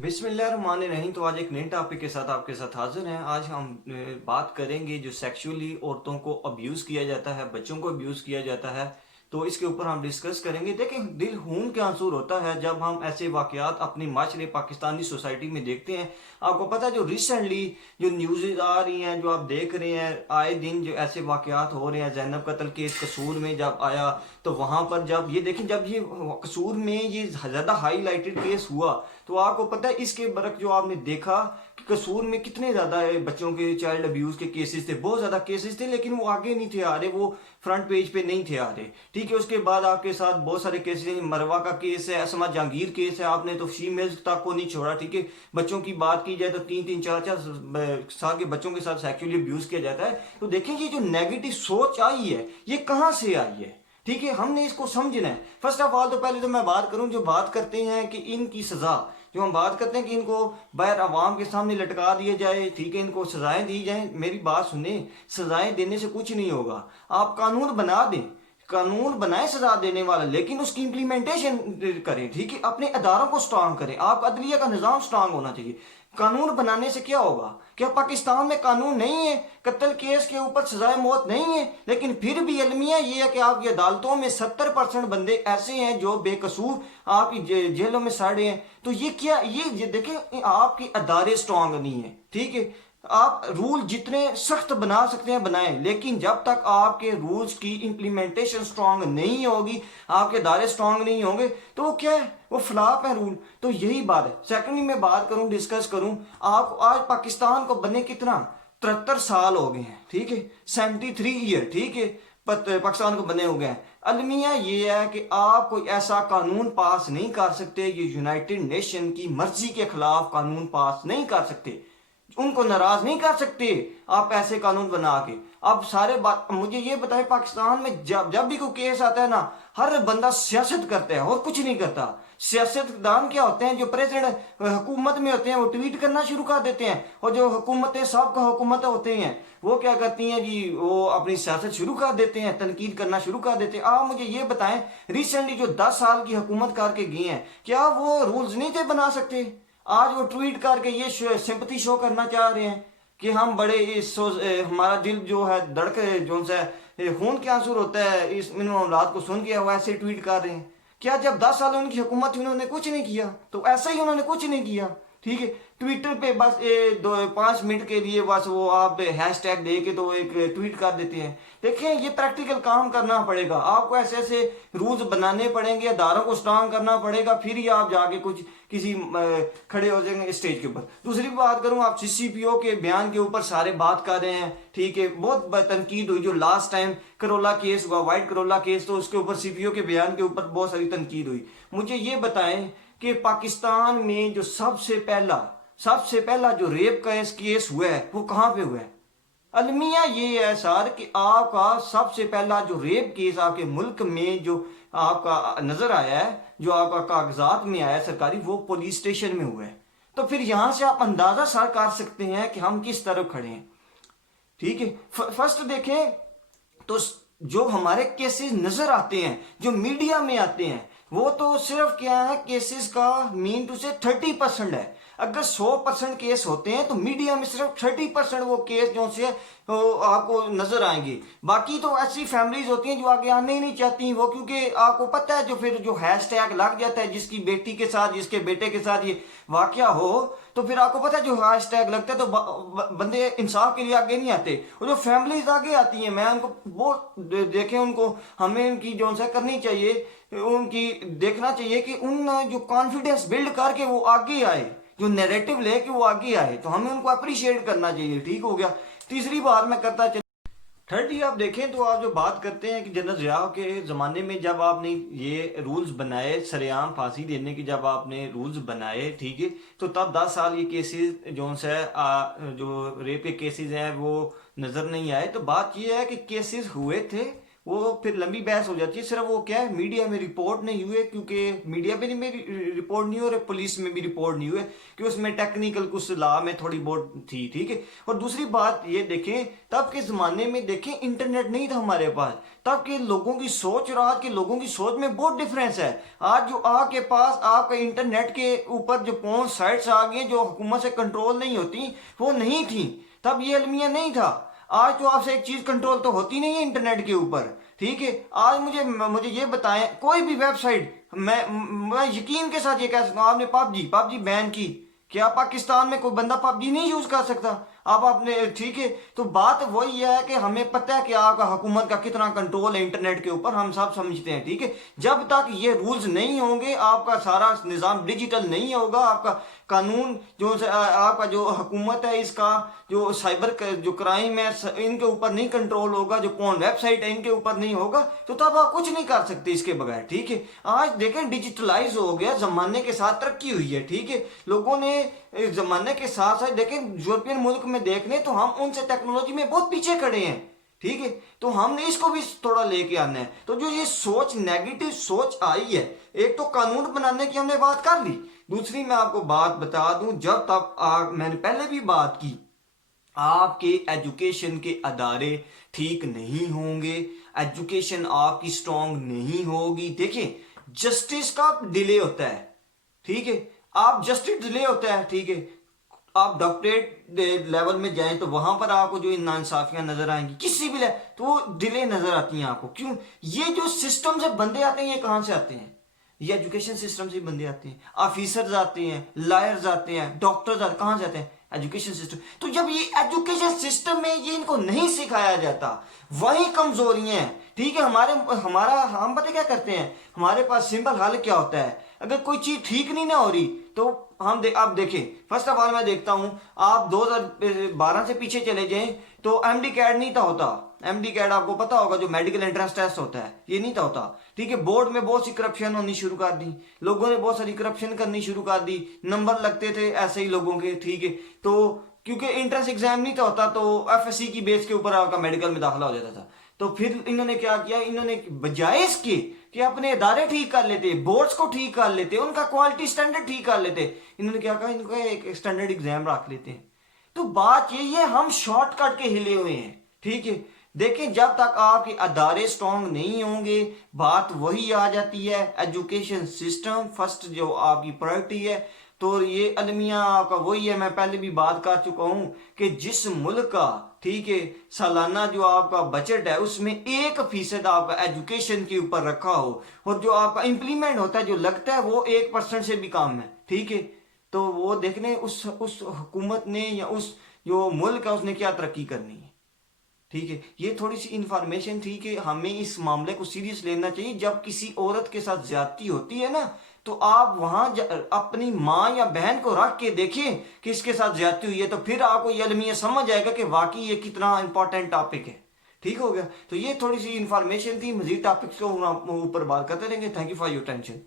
बिस्मिल्लाहिर्रहमानिर्रहीम। तो आज एक नए टॉपिक के साथ आपके साथ हाजिर हैं। आज हम बात करेंगे जो सेक्सुअली औरतों को अब्यूज़ किया जाता है, बच्चों को अब्यूज़ किया जाता है। तो इसके ऊपर हम डिस्कस करेंगे। देखें, दिल खून के आंसू होता है जब हम ऐसे वाक़यात अपनी माशरे पाकिस्तानी सोसाइटी में देखते हैं। आपको पता है जो रिसेंटली जो न्यूज़ आ रही हैं, जो आप देख रहे हैं, आए दिन जो ऐसे वाक़यात हो रहे हैं। जैनब कत्ल केस कसूर में जब आया तो वहाँ पर जब ये देखें, जब ये कसूर में ये ज़्यादा हाईलाइटेड केस हुआ तो आपको पता है इसके बरक जो आपने देखा कि कसूर में कितने ज़्यादा बच्चों के चाइल्ड अब्यूज़ के केसेस थे, बहुत ज़्यादा केसेस थे, लेकिन वो आगे नहीं थे आ रहे, वो फ्रंट पेज पे नहीं थे आ रहे। ठीक है, उसके बाद आपके साथ बहुत सारे केसेस हैं। मरवा का केस है, असमा जहांगीर केस है, आपने तो फीमेल्स तक को नहीं छोड़ा। ठीक है, बच्चों की बात की जाए तो 3-3 4-4 साल के बच्चों के साथ सेक्सुअली अब्यूज़ किया जाता है। तो देखें ये जो नेगेटिव सोच आई है ये कहाँ से आई है। ठीक है, हमने इसको समझना है। फर्स्ट ऑफ ऑल तो पहले तो मैं बात करूं, जो बात करते हैं कि इनकी सज़ा, जो हम बात करते हैं कि इनको बाहर आवाम के सामने लटका दिया जाए, ठीक है, इनको सजाएं दी जाएं। मेरी बात सुने, सजाएं देने से कुछ नहीं होगा। आप कानून बना दें, कानून बनाए सजा देने वाला, लेकिन उसकी इम्प्लीमेंटेशन करें। ठीक है, अपने अदारों को स्ट्रांग करें। आप अदलिया का निज़ाम स्ट्रांग होना चाहिए। कानून बनाने से क्या होगा? क्या पाकिस्तान में कानून नहीं है? कत्ल केस के ऊपर सजाए मौत नहीं है, लेकिन फिर भी अलमिया ये है कि आपकी अदालतों में 70% बंदे ऐसे हैं जो बेकसूर आपकी जेलों में सड़ रहे हैं। तो ये क्या, ये देखें, आपके अदारे स्ट्रांग नहीं है। ठीक है, आप रूल जितने सख्त बना सकते हैं बनाएं, लेकिन जब तक आपके रूल्स की इंप्लीमेंटेशन स्ट्रांग नहीं होगी, आपके दायरे स्ट्रांग नहीं होंगे, तो वो क्या है, वो फ्लॉप है रूल। तो यही बात है। सेकेंडली मैं बात करूं, डिस्कस करूं, आप आज पाकिस्तान को बने कितना 73 साल हो गए हैं। ठीक है, 73 ईयर, ठीक है, पाकिस्तान को बने हो गए हैं। अलमिया ये है कि आप कोई ऐसा कानून पास नहीं कर सकते, ये यूनाइटेड नेशन की मर्जी के खिलाफ कानून पास नहीं कर सकते, उनको नाराज नहीं कर सकते आप ऐसे कानून बना के। अब सारे बात मुझे ये बताएं, पाकिस्तान में जब जब भी कोई केस आता है ना, हर बंदा सियासत करता है और कुछ नहीं करता। सियासतदान क्या होते हैं, जो प्रेसिडेंट हुकूमत में होते हैं वो ट्वीट करना शुरू कर देते हैं, और जो हुकूमतें सबका हुकूमत होते हैं वो क्या करती हैं जी, वो अपनी सियासत शुरू कर देते हैं, तनकीद करना शुरू कर देते हैं। आप मुझे ये बताएं, रिसेंटली जो 10 साल की हुकूमत करके गए हैं, क्या वो रूल्स नहीं थे बना सकते? आज वो ट्वीट करके ये सिंपथी शो करना चाह रहे हैं कि हम बड़े हमारा दिल जो है धड़क जो सा खून के आंसू होता है इस इन औलाद को सुन के, वो ऐसे ट्वीट कर रहे हैं। क्या जब 10 साल उनकी हुकूमत थी उन्होंने कुछ नहीं किया? तो ऐसा ही उन्होंने कुछ नहीं किया। ठीक है, ट्विटर पे बस 2-5 मिनट के लिए बस वो आप हैशटैग दे के तो एक ट्वीट कर देते हैं। देखें, ये प्रैक्टिकल काम करना पड़ेगा आपको, ऐसे ऐसे रूल्स बनाने पड़ेंगे, अदारों को स्ट्रांग करना पड़ेगा, फिर ही आप जाके कुछ किसी खड़े हो जाएंगे स्टेज के ऊपर। दूसरी बात करूं, आप सीसीपीओ के बयान के ऊपर सारे बात कर रहे हैं। ठीक है, बहुत तनकीद हुई। जो लास्ट टाइम करोला केस हुआ, वाइट करोला केस, तो उसके ऊपर सीपीओ के बयान के ऊपर बहुत सारी तनकीद हुई। मुझे ये बताएं कि पाकिस्तान में जो सबसे पहला जो रेप का केस हुआ है वो कहाँ पे हुआ है? अलमिया ये है सर कि आपका सबसे पहला जो रेप केस आपके मुल्क में जो आपका नजर आया है, जो आपका कागजात में आया है सरकारी, वो पुलिस स्टेशन में हुआ है। तो फिर यहां से आप अंदाजा सर कर सकते हैं कि हम किस तरफ खड़े हैं। ठीक है, फर्स्ट देखें तो जो हमारे केसेस नजर आते हैं, जो मीडिया में आते हैं, वो तो सिर्फ क्या है, केसेस का मीन टू से 30% है। अगर 100% केस होते हैं तो मीडिया में सिर्फ 30% वो केस जो से वो आपको नजर आएंगे। बाकी तो ऐसी फैमिलीज होती हैं जो आगे आने ही नहीं चाहती वो, क्योंकि आपको पता है जो फिर जो हैशटैग लग जाता है, जिसकी बेटी के साथ, जिसके बेटे के साथ ये वाकया हो, तो फिर आपको पता है जो हैशटैग लगता है तो बंदे इंसाफ के लिए आगे नहीं आते, और जो फैमिलीज आगे आती हैं, मैं उनको वो देखें, उनको हमें उनकी जो सा करनी चाहिए, उनकी देखना चाहिए कि उन जो कॉन्फिडेंस बिल्ड करके वो आगे आए, जो नैरेटिव लेके वो आगे आए, तो हमें उनको अप्रिशिएट करना चाहिए। ठीक हो गया। तीसरी बात मैं करता चल, थर्ड आप देखें तो आप जो बात करते हैं कि जनरल ज़िया के ज़माने में जब आपने ये रूल्स बनाए, सरेआम फांसी देने की जब आपने रूल्स बनाए, ठीक है, तो तब 10 साल ये केसेस जो से जो रेप के केसेस हैं वो नज़र नहीं आए। तो बात ये है कि केसेस हुए थे, वो फिर लंबी बहस हो जाती है। सिर्फ वो क्या है, मीडिया में रिपोर्ट नहीं हुए, क्योंकि मीडिया पे नहीं मेरी रिपोर्ट नहीं हो रही, पुलिस में भी रिपोर्ट नहीं हुए, कि उसमें टेक्निकल कुछ लॉ में थोड़ी बहुत थी, ठीक है। और दूसरी बात ये देखें, तब के ज़माने में देखें इंटरनेट नहीं था हमारे पास, तब के लोगों की सोच और आज के लोगों की सोच में बहुत डिफरेंस है। आज जो आपके पास आपका इंटरनेट के ऊपर जो पॉर्न साइट्स आ गई जो हुकूमत से कंट्रोल नहीं होती, वो नहीं थी, तब ये अलमिया नहीं था। आज तो आपसे एक चीज कंट्रोल तो होती नहीं है इंटरनेट के ऊपर, ठीक है। आज मुझे मुझे ये बताएं, कोई भी वेबसाइट, मैं यकीन के साथ ये कह सकता हूँ, आपने पबजी बैन की, क्या पाकिस्तान में कोई बंदा पबजी नहीं यूज कर सकता? अब आपने, ठीक है, तो बात वही है कि हमें पता है कि आपका हुकूमत का कितना कंट्रोल है इंटरनेट के ऊपर, हम सब समझते हैं, ठीक है। जब तक ये रूल्स नहीं होंगे, आपका सारा निज़ाम डिजिटल नहीं होगा, आपका कानून जो आपका जो हुकूमत है, इसका जो साइबर जो क्राइम है इनके ऊपर नहीं कंट्रोल होगा, जो कौन वेबसाइट है इनके ऊपर नहीं होगा, तो तब आप कुछ नहीं कर सकते इसके बगैर, ठीक है। आज देखें डिजिटलाइज हो गया, जमाने के साथ तरक्की हुई है, ठीक है। लोगों ने जमाने के साथ साथ देखें, यूरोपियन मुल्क में देख लें तो हम उनसे टेक्नोलॉजी में बहुत पीछे खड़े हैं, ठीक है। तो हमने इसको भी थोड़ा लेके आना है। तो जो ये सोच, नेगेटिव सोच आई है, एक तो कानून बनाने की हमने बात कर ली, दूसरी मैं आपको बात बता दूं, जब तक मैंने पहले भी बात की, आपके एजुकेशन के अदारे ठीक नहीं होंगे, एजुकेशन आपकी स्ट्रांग नहीं होगी। देखिए जस्टिस का डिले होता है, ठीक है, आप जस्टिस डिले होता है, ठीक है। आप डॉक्टरेट लेवल में जाएं तो वहां पर आपको जो नाइंसाफियां नजर आएंगी, किसी भी तो वो डिले नजर आती हैं आपको। क्यों? ये जो सिस्टम से बंदे आते हैं, ये कहां से आते हैं? ये एजुकेशन सिस्टम से बंदे आते हैं। ऑफिसर्स आते हैं, लायर्स आते हैं, डॉक्टर्स आते हैं, कहां से आते हैं? Education system. तो जब ये एजुकेशन सिस्टम में ये इनको नहीं सिखाया जाता, वही कमजोरियां हैं, ठीक है। हम पता क्या करते हैं, हमारे पास सिंपल हल क्या होता है, अगर कोई चीज ठीक नहीं ना हो रही तो आप देखें, फर्स्ट ऑफ ऑल मैं देखता हूं, आप 2012 से पीछे चले जाएं तो एमडी कैड नहीं था होता। एमडी कैड आपको पता होगा, जो मेडिकल एंट्रेंस टेस्ट होता है, ये नहीं था होता, ठीक है। बोर्ड में बहुत सी करप्शन होनी शुरू कर दी, लोगों ने बहुत सारी करप्शन करनी शुरू कर दी, नंबर लगते थे ऐसे ही लोगों के, ठीक है। तो क्योंकि एंट्रेंस एग्जाम नहीं था होता, तो एफएससी की बेस के ऊपर आपका मेडिकल में दाखिला हो जाता था। तो फिर इन्होंने क्या किया, इन्होंने बजाय इसके कि अपने इदारे ठीक कर लेते, बोर्ड्स को ठीक कर लेते, उनका क्वालिटी स्टैंडर्ड ठीक कर लेते, इन्होंने क्या कहा, इनको एक स्टैंडर्ड एग्जाम रख लेते हैं। तो बात यही है, हम शॉर्टकट के हिले हुए हैं, ठीक है। देखें जब तक आपके अदारे स्ट्रांग नहीं होंगे, बात वही आ जाती है, एजुकेशन सिस्टम फर्स्ट जो आपकी प्रायोरिटी है। तो ये अलमिया आपका वही है, मैं पहले भी बात कर चुका हूं कि जिस मुल्क का, ठीक है, सालाना जो आपका बजट है उसमें 1% आपका एजुकेशन के ऊपर रखा हो, और जो आपका इंप्लीमेंट होता है, जो लगता है, वो 1% से भी कम है, ठीक है। तो वो देखने उस हुकूमत ने या उस जो मुल्क है उसने क्या तरक्की करनी है, ठीक है। ये थोड़ी सी इंफॉर्मेशन थी कि हमें इस मामले को सीरियस लेना चाहिए। जब किसी औरत के साथ ज्यादती होती है ना, तो आप वहां अपनी माँ या बहन को रख के देखें कि इसके साथ ज्यादती हुई है, तो फिर आपको ये अलमिया समझ आएगा कि वाकई ये कितना इंपॉर्टेंट टॉपिक है, ठीक हो गया। तो ये थोड़ी सी इंफॉर्मेशन थी, मजीद टॉपिक्स को ऊपर बात करते रहेंगे। Thank you for your attention.